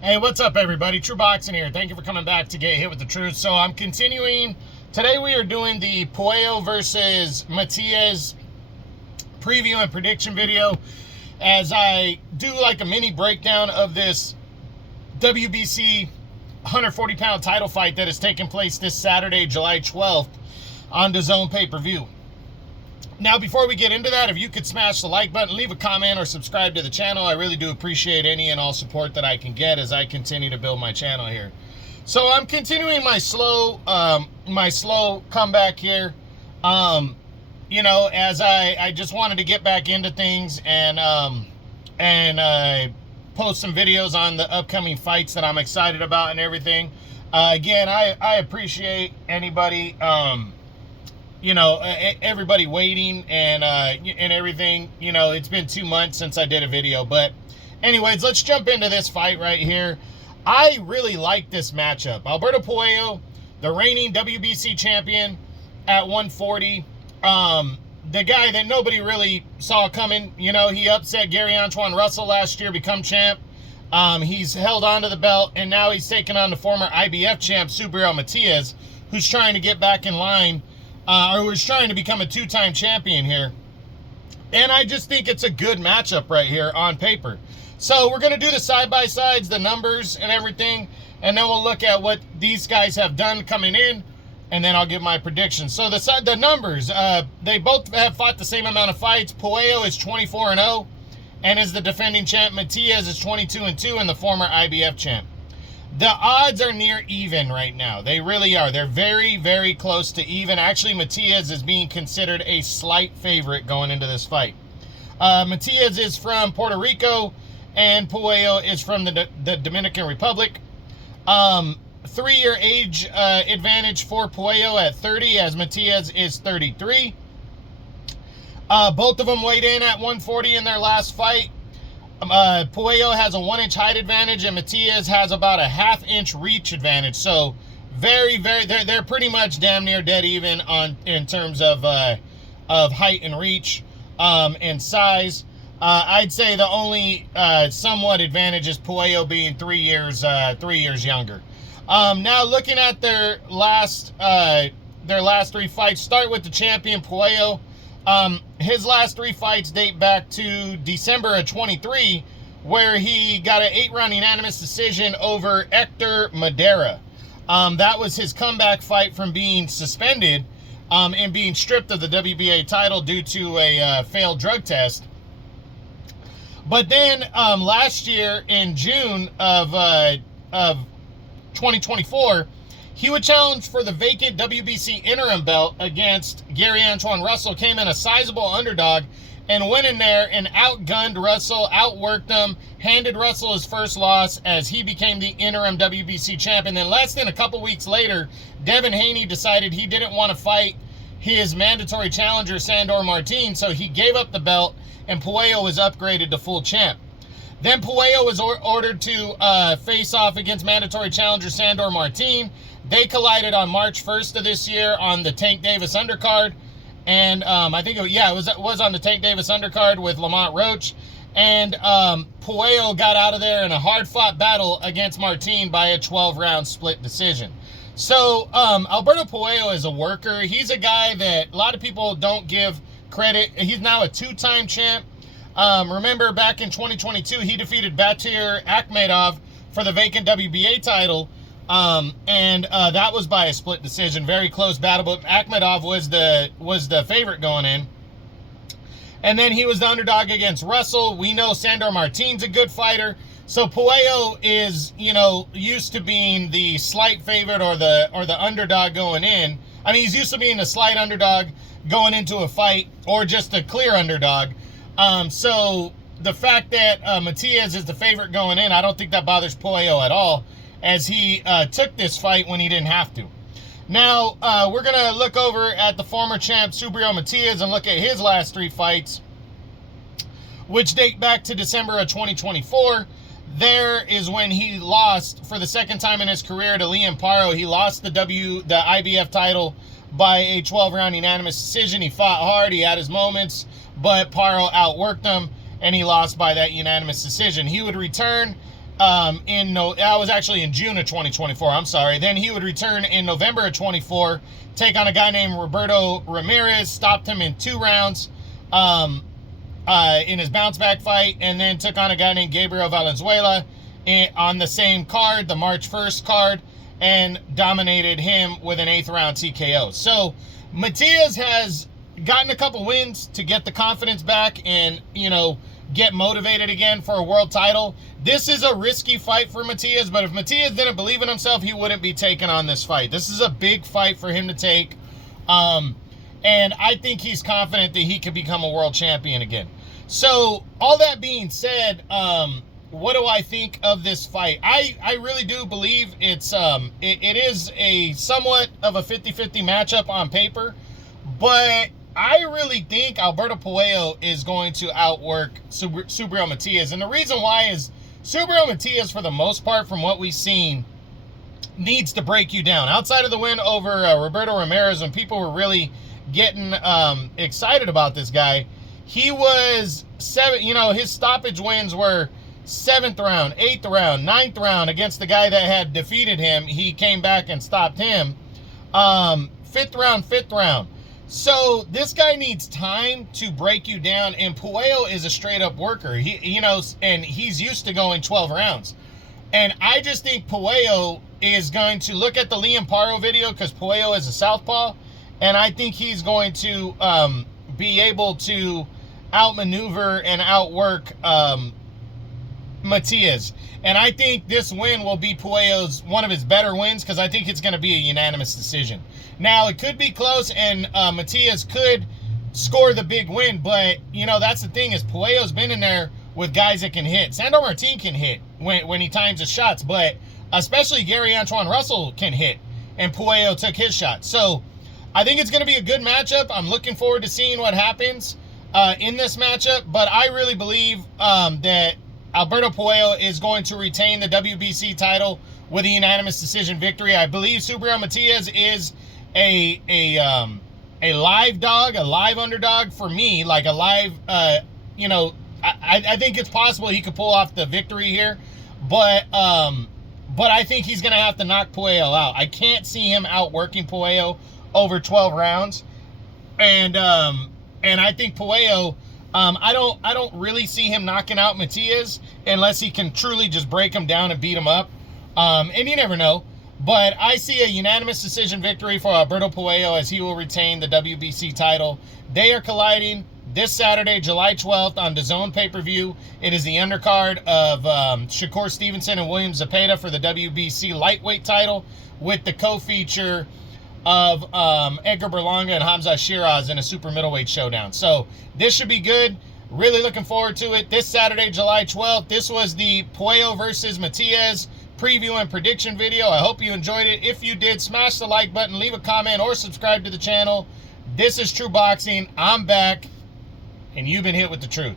Hey, what's up, everybody? True Boxing here. Thank you for coming back to Get Hit with the Truth. So I'm continuing. Today we are doing the Puello versus Matias preview and prediction video as I do like a mini breakdown of this WBC 140-pound title fight that is taking place this Saturday, July 12th on DAZN pay-per-view. Now, before we get into that, if you could smash the like button, leave a comment, or subscribe to the channel, I really do appreciate any and all support that I can get as I continue to build my channel here. So I'm continuing my slow comeback here. As I just wanted to get back into things and post some videos on the upcoming fights that I'm excited about and everything. Again, I appreciate anybody. Everybody waiting and everything. It's been 2 months since I did a video. But anyways, let's jump into this fight right here. I really like this matchup. Alberto Puello, the reigning WBC champion at 140. The guy that nobody really saw coming. He upset Gary Antoine Russell last year, become champ. He's held on to the belt, and now he's taking on the former IBF champ, Matias, who's trying to get back in line. Or was trying to become a two-time champion here. And I just think it's a good matchup right here on paper. So we're going to do the side-by-sides, the numbers and everything, and then we'll look at what these guys have done coming in, and then I'll give my predictions. So the numbers, they both have fought the same amount of fights. Puello is 24-0 and is the defending champ. Matias is 22-2 and the former IBF champ. The odds are near even right now. They really are. They're very, very close to even. Actually, Matias is being considered a slight favorite going into this fight. Matias is from Puerto Rico, and Puello is from the Dominican Republic. 3-year age advantage for Puello at 30, as Matias is 33. Both of them weighed in at 140 in their last fight. Puello has a 1-inch height advantage, and Matias has about a 1/2-inch reach advantage. So they're pretty much damn near dead even in terms of height and reach and size. I'd say the only somewhat advantage is Puello being 3 years younger. Now looking at their last 3 fights, start with the champion Puello. His last 3 fights date back to December of 23, where he got an 8-round unanimous decision over Hector Madera. That was his comeback fight from being suspended and being stripped of the WBA title due to a failed drug test. But then last year in June of 2024, he would challenge for the vacant WBC interim belt against Gary Antoine Russell, came in a sizable underdog, and went in there and outgunned Russell, outworked him, handed Russell his first loss as he became the interim WBC champion. Then less than a couple weeks later, Devin Haney decided he didn't want to fight his mandatory challenger, Sandor Martin, so he gave up the belt, and Puello was upgraded to full champ. Then Puello was ordered to face off against mandatory challenger Sandor Martin. They collided on March 1st of this year on the Tank Davis undercard. And I think it was on the Tank Davis undercard with Lamont Roach. And Puello got out of there in a hard-fought battle against Martin by a 12-round split decision. So Alberto Puello is a worker. He's a guy that a lot of people don't give credit. He's now a 2-time champ. Remember back in 2022, he defeated Batir Akhmedov for the vacant WBA title. That was by a split decision, very close battle, but Akhmedov was the favorite going in. And then he was the underdog against Russell. We know Sandor Martin's a good fighter. So Puello is, used to being the slight favorite or the underdog going in. I mean, he's used to being a slight underdog going into a fight, or just a clear underdog. So the fact that Matias is the favorite going in, I don't think that bothers Puello at all, as he took this fight when he didn't have to. Now, we're going to look over at the former champ, Matias, and look at his last 3 fights, which date back to December of 2024. There is when he lost, for the second time in his career, to Liam Paro. He lost the IBF title by a 12-round unanimous decision. He fought hard. He had his moments, but Paro outworked him, and he lost by that unanimous decision. He would return that was actually in June of 2024, I'm sorry. Then he would return in November of 24, take on a guy named Roberto Ramirez, stopped him in 2 rounds in his bounce back fight, and then took on a guy named Gabriel Valenzuela on the same card, the March 1st card, and dominated him with an 8th round TKO. So Matias has gotten a couple wins to get the confidence back and, you know, get motivated again for a world title. This is a risky fight for Matias, but if Matias didn't believe in himself, he wouldn't be taking on this fight. This is a big fight for him to take. And I think he's confident that he could become a world champion again. So all that being said, what do I think of this fight? I really do believe it is a somewhat of a 50-50 matchup on paper, but I really think Alberto Puello is going to outwork Subriel Matias. And the reason why is Subriel Matias, for the most part, from what we've seen, needs to break you down. Outside of the win over Roberto Ramirez, when people were really getting excited about this guy, he was his stoppage wins were 7th round, 8th round, 9th round against the guy that had defeated him. He came back and stopped him. 5th round, 5th round. So this guy needs time to break you down, and Puello is a straight up worker. And he's used to going 12 rounds. And I just think Puello is going to look at the Liam Paro video, because Puello is a southpaw, and I think he's going to be able to outmaneuver and outwork Matias. And I think this win will be Puello's one of his better wins, because I think it's going to be a unanimous decision. Now, it could be close, and Matias could score the big win, but, that's the thing, is Puello's been in there with guys that can hit. Sandor Martin can hit when he times his shots, but especially Gary Antoine Russell can hit, and Puello took his shot. So I think it's going to be a good matchup. I'm looking forward to seeing what happens in this matchup, but I really believe that Alberto Puello is going to retain the WBC title with a unanimous decision victory. I believe Subriel Matias is a live dog, a live underdog for me, like a live, I think it's possible he could pull off the victory here, but I think he's going to have to knock Puello out. I can't see him outworking Puello over 12 rounds, and I think Puello, I don't really see him knocking out Matias unless he can truly just break him down and beat him up. And you never know. But I see a unanimous decision victory for Alberto Puello, as he will retain the WBC title. They are colliding this Saturday, July 12th on DAZN pay-per-view. It is the undercard of Shakur Stevenson and William Zepeda for the WBC lightweight title, with the co-feature of Edgar Berlanga and Hamza Shiraz in a super middleweight showdown. So this should be good. Really looking forward to it. This Saturday, July 12th. This was the Puello versus Matias preview and prediction video. I hope you enjoyed it. If you did, smash the like button, leave a comment, or subscribe to the channel. This is True Boxing. I'm back, and you've been hit with the truth.